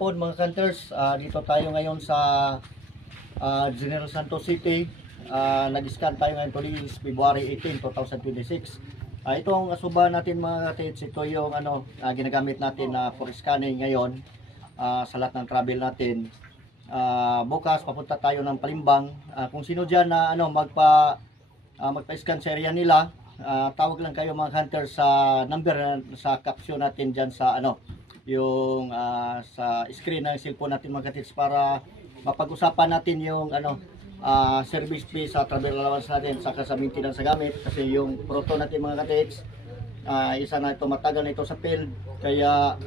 hapon mga hunters. Dito tayo ngayon sa General Santos City. Nag-scan tayo ngayon today is February 18, 2026. Itong asuba natin mga katids, ito yung ginagamit natin for scanning ngayon sa lahat ng travel natin. Bukas papunta tayo ng Palimbang. Kung sino dyan na magpa-scan sa area nila, tawag lang kayo mga hunters sa number sa caption natin dyan sa yung sa screen ng cellphone natin mga katids, para mapag-usapan natin yung service fee sa travel allowance natin saka sa maintenance sa gamit, kasi yung proto natin mga katids, isa na ito, matagal na ito sa field, kaya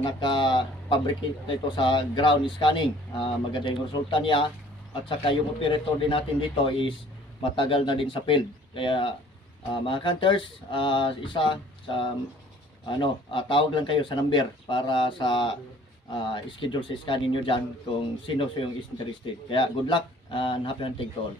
naka-fabricate na ito sa ground scanning. Maganda yung resulta niya, at saka yung operator din natin dito is matagal na din sa field, kaya mga hunters, isa sa tawag lang kayo sa number para sa schedule sa scanning nyo dyan kung sino yung is interested. Kaya good luck and happy hunting to all.